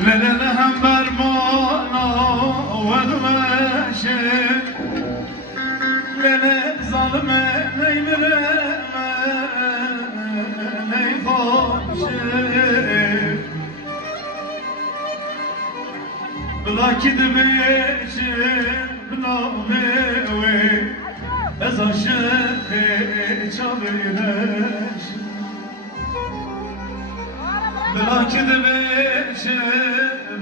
للهم برمانا ودمشي للظلم نيمرما نيخوشي بلا كدبشي بلا بيوي ازا شخي چابيرش بلا كدبشي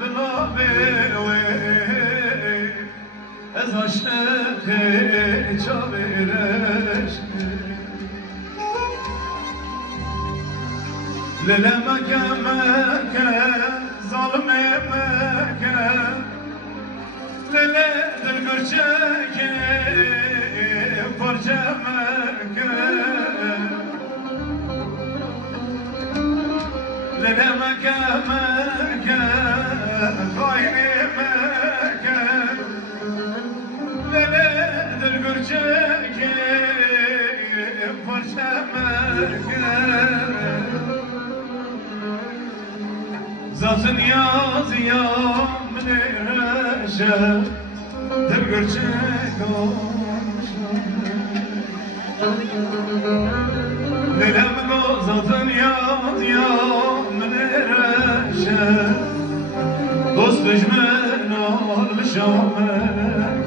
بلا بيوي ازا شخي چابيرش للمكة مكة ظلم مكة للقرشك فرجة مكة للمكة مكة خاين مكة للقرشك فرجة مكة زاتن ياز يا من رشا درقرشك للمقو زاتن ياز يا من رشا دوست بجمن البشامك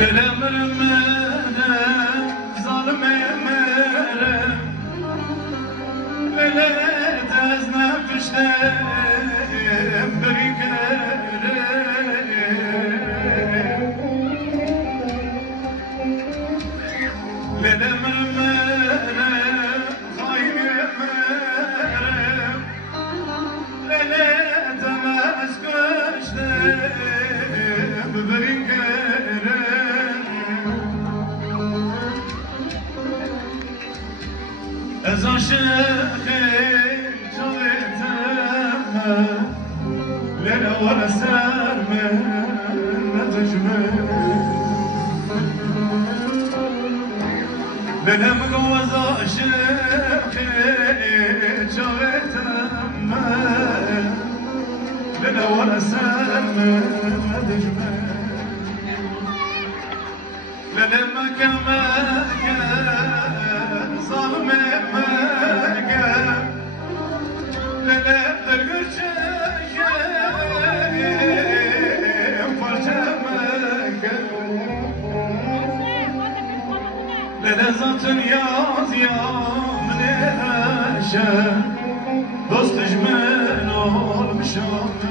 للأمر مانا ظالم مرم للا تزنا بشتم بريكرم للأمر مرم خاين مرم للا تمس كشتم بريكرم ازا شخي جلتها ليلة ولا سرمة نتجمل ليلة مقوزة شخي جلتها ليلة ولا سرمة نتجمل ليلة مكة مكة ظلم مكة للا القرشك فرجة مكة للا زاتن ياز يا من هاشا دوست جمال المشامك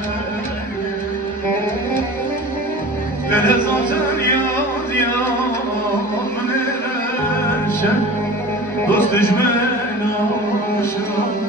للا زاتن ياز يا من هاشا دوست جمال المشامك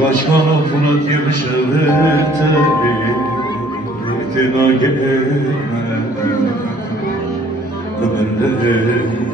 Başkan Fırat gibi şevete İtina gelme Ömer'le